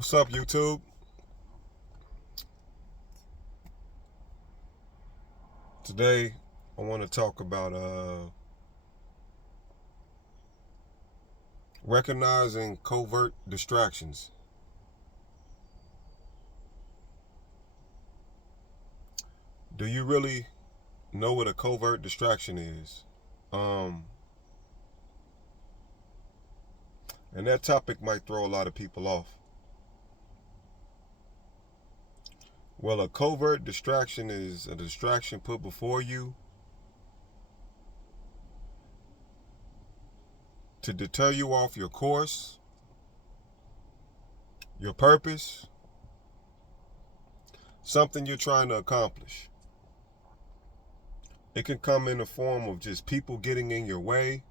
What's up, YouTube? Today, I want to talk about recognizing covert distractions. Do you really know what a covert distraction is? Um, and that topic might throw a lot of people off. Well, a covert distraction is a distraction put before you to deter you off your course, your purpose, something you're trying to accomplish. It can come in the form of just people getting in your way,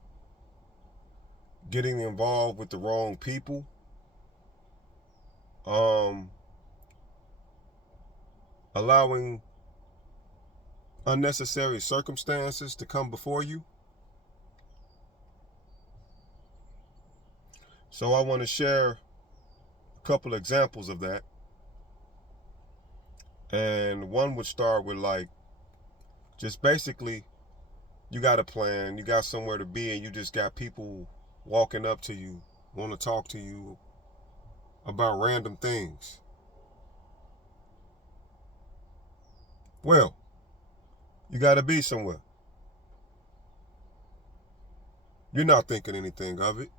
getting involved with the wrong people, um, allowing unnecessary circumstances to come before you. So I want to share a couple examples of that. And one would start with just basically you got a plan, you got somewhere to be, and you just got people walking up to you, want to talk to you about random things. Well, you got to be somewhere. You're not thinking anything of it.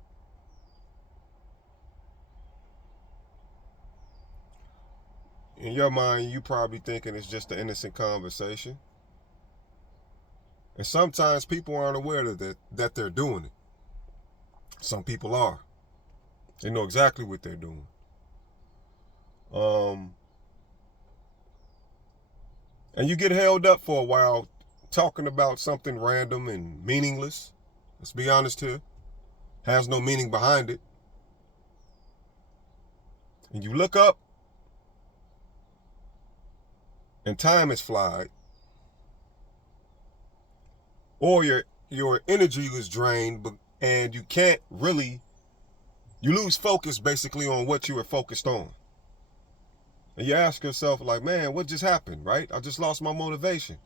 In your mind, you probably thinking it's just an innocent conversation. And sometimes people aren't aware that they're doing it. Some people are. They know exactly what they're doing. Um, and you get held up for a while talking about something random and meaningless. Let's be honest here. Has no meaning behind it. And you look up and time has flied. Or your energy is drained and you can't really, you lose focus basically on what you were focused on. And you ask yourself like, man, what just happened, right? I just lost my motivation.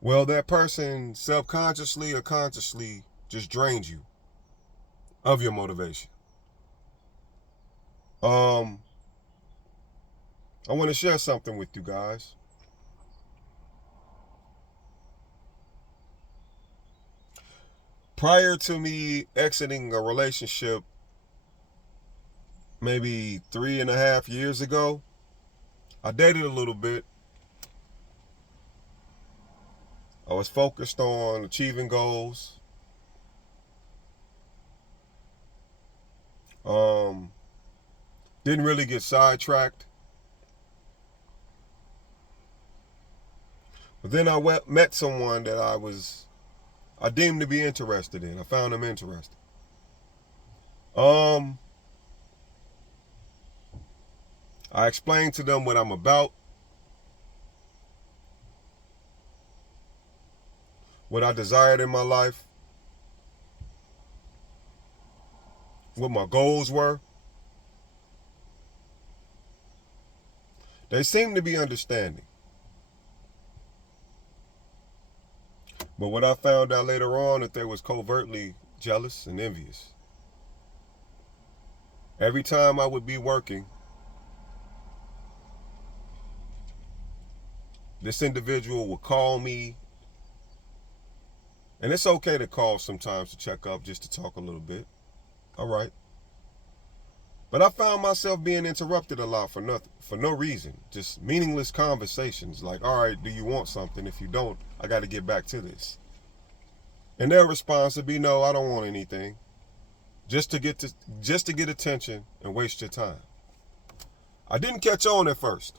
Well, that person subconsciously or consciously just drained you of your motivation. Um, I want to share something with you guys. Prior to me exiting a relationship maybe 3.5 years ago, I dated a little bit. I was focused on achieving goals. Um, didn't really get sidetracked. But then I met someone that I deemed to be interested in. I found him interesting. Um, I explained to them what I'm about, what I desired in my life, what my goals were. They seemed to be understanding. But what I found out later on that they was covertly jealous and envious. Every time I would be working, this individual would call me. And it's okay to call sometimes to check up, just to talk a little bit. All right. But I found myself being interrupted a lot for nothing, for no reason. Just meaningless conversations like, all right, do you want something? If you don't, I got to get back to this. And their response would be, no, I don't want anything. Just to get attention and waste your time. I didn't catch on at first.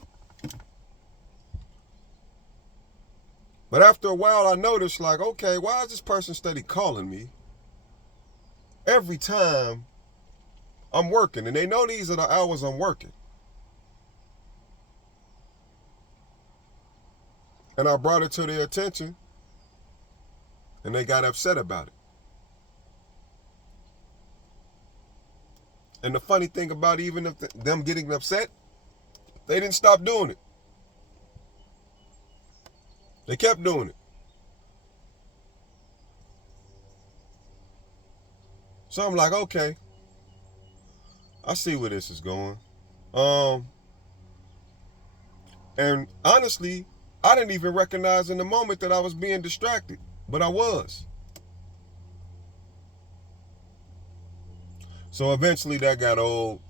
But after a while I noticed like, okay, why is this person steady calling me every time I'm working? And they know these are the hours I'm working. And I brought it to their attention and they got upset about it. And the funny thing about even if them getting upset, they didn't stop doing it. They kept doing it. So I'm like, okay, I see where this is going. Um, and honestly, I didn't even recognize in the moment that I was being distracted, but I was. So eventually that got old,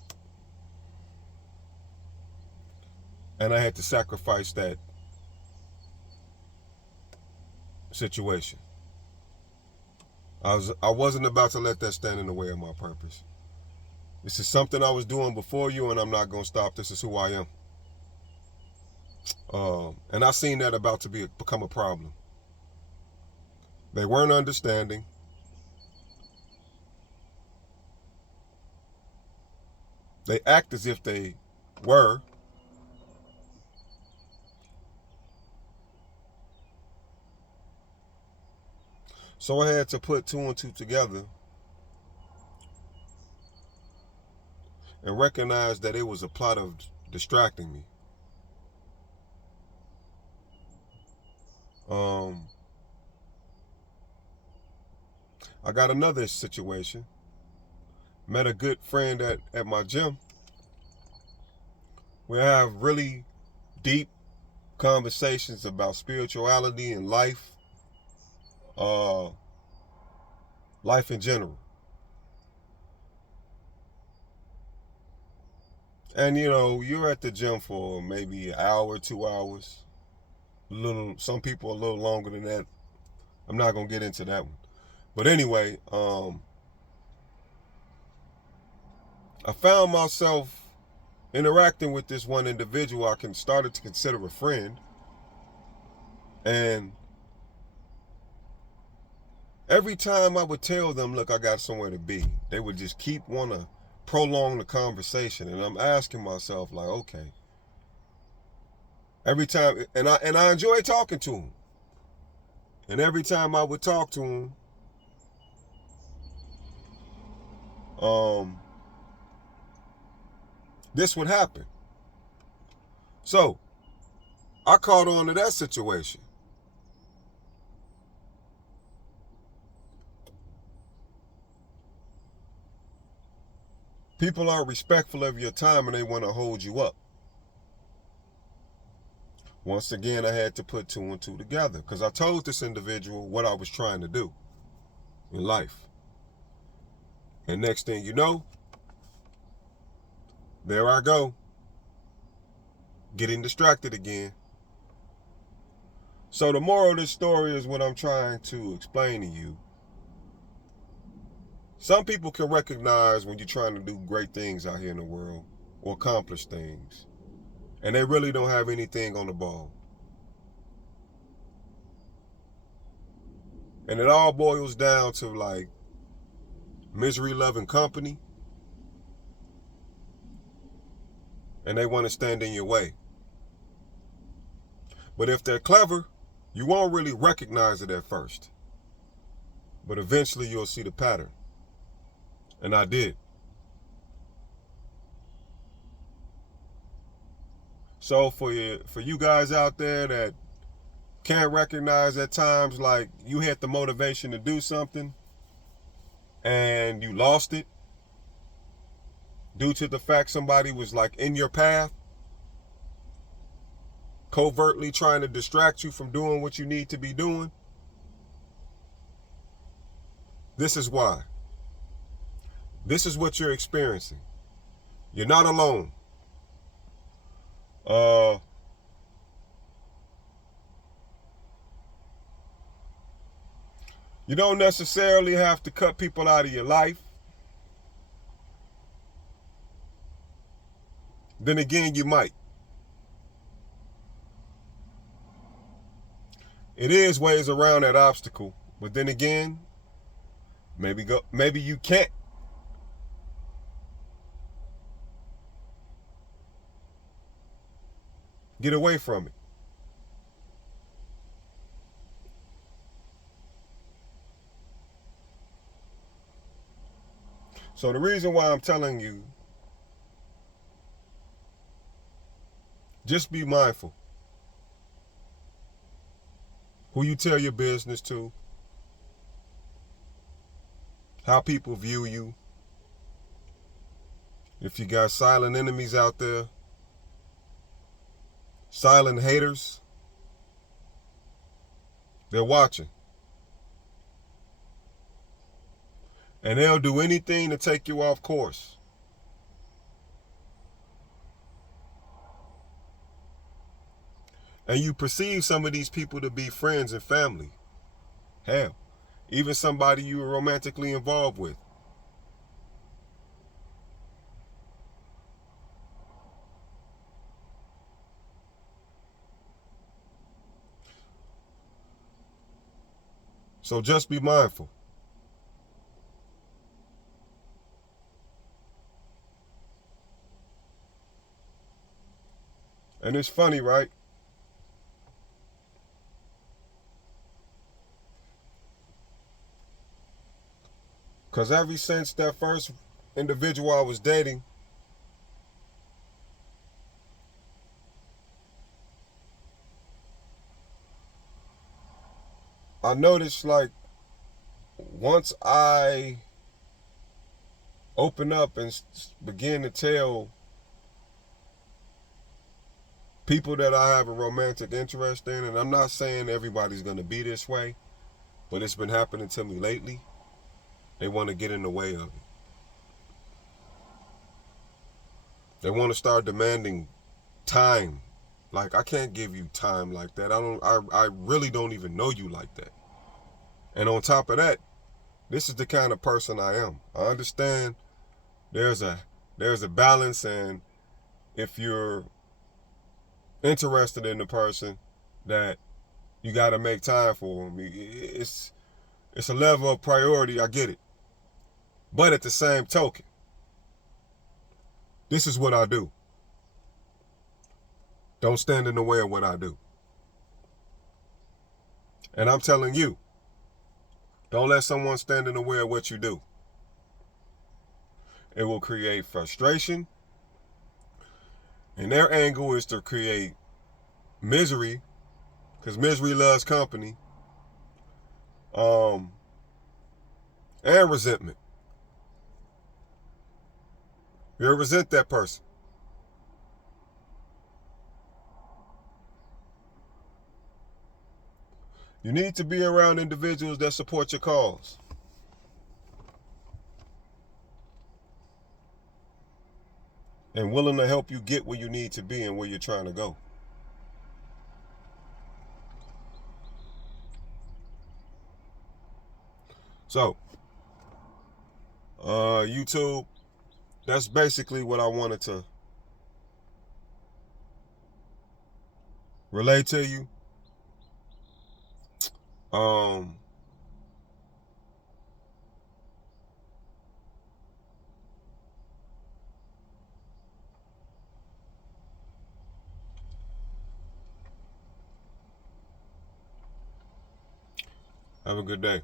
and I had to sacrifice that situation. I wasn't about to let that stand in the way of my purpose. This is something I was doing before you, and I'm not gonna stop. This is who I am. And I seen that about to become a problem. They weren't understanding. They act as if they were. So I had to put two and two together and recognize that it was a plot of distracting me. Um, I got another situation. Met a good friend at my gym. We have really deep conversations about spirituality and uh, life in general. And you know, you're at the gym for maybe an hour, 2 hours. Some people a little longer than that. I'm not gonna get into that one. But anyway, I found myself interacting with this one individual I can started to consider a friend, and every time I would tell them, "Look, I got somewhere to be," they would just keep want to prolong the conversation, and I'm asking myself, like, okay, every time, and I enjoy talking to them, and every time I would talk to them, um, this would happen. So I caught on to that situation. People are respectful of your time and they want to hold you up. Once again, I had to put two and two together because I told this individual what I was trying to do in life. And next thing you know, there I go, getting distracted again. So the moral of this story is what I'm trying to explain to you. Some people can recognize when you're trying to do great things out here in the world or accomplish things, and they really don't have anything on the ball. And it all boils down to like misery loving company, and they want to stand in your way. But if they're clever, you won't really recognize it at first. But eventually you'll see the pattern. And I did. So for you guys out there that can't recognize at times like you had the motivation to do something and you lost it due to the fact somebody was like in your path, covertly trying to distract you from doing what you need to be doing, this is why. This is what you're experiencing. You're not alone. Uh, you don't necessarily have to cut people out of your life. Then again, you might. It is ways around that obstacle, but then again, maybe you can't. Get away from it. So the reason why I'm telling you, just be mindful who you tell your business to, how people view you. If you got silent enemies out there, silent haters, they're watching. And they'll do anything to take you off course. And you perceive some of these people to be friends and family. Hell, even somebody you were romantically involved with. So just be mindful. And it's funny, right? Because ever since that first individual I was dating, I noticed like once I open up and begin to tell people that I have a romantic interest in, and I'm not saying everybody's going to be this way, but it's been happening to me lately, they want to get in the way of it. They want to start demanding time. Like, I can't give you time like that. I really don't even know you like that. And on top of that, this is the kind of person I am. I understand there's a balance, and if you're interested in the person, that you got to make time for them. It's a level of priority. I get it, but at the same token, this is what I do. Don't stand in the way of what I do. And I'm telling you, don't let someone stand in the way of what you do. It will create frustration, and their angle is to create misery, because misery loves company, and resentment. You'll resent that person. You need to be around individuals that support your cause. And willing to help you get where you need to be and where you're trying to go. So, YouTube, that's basically what I wanted to relay to you. Um, have a good day.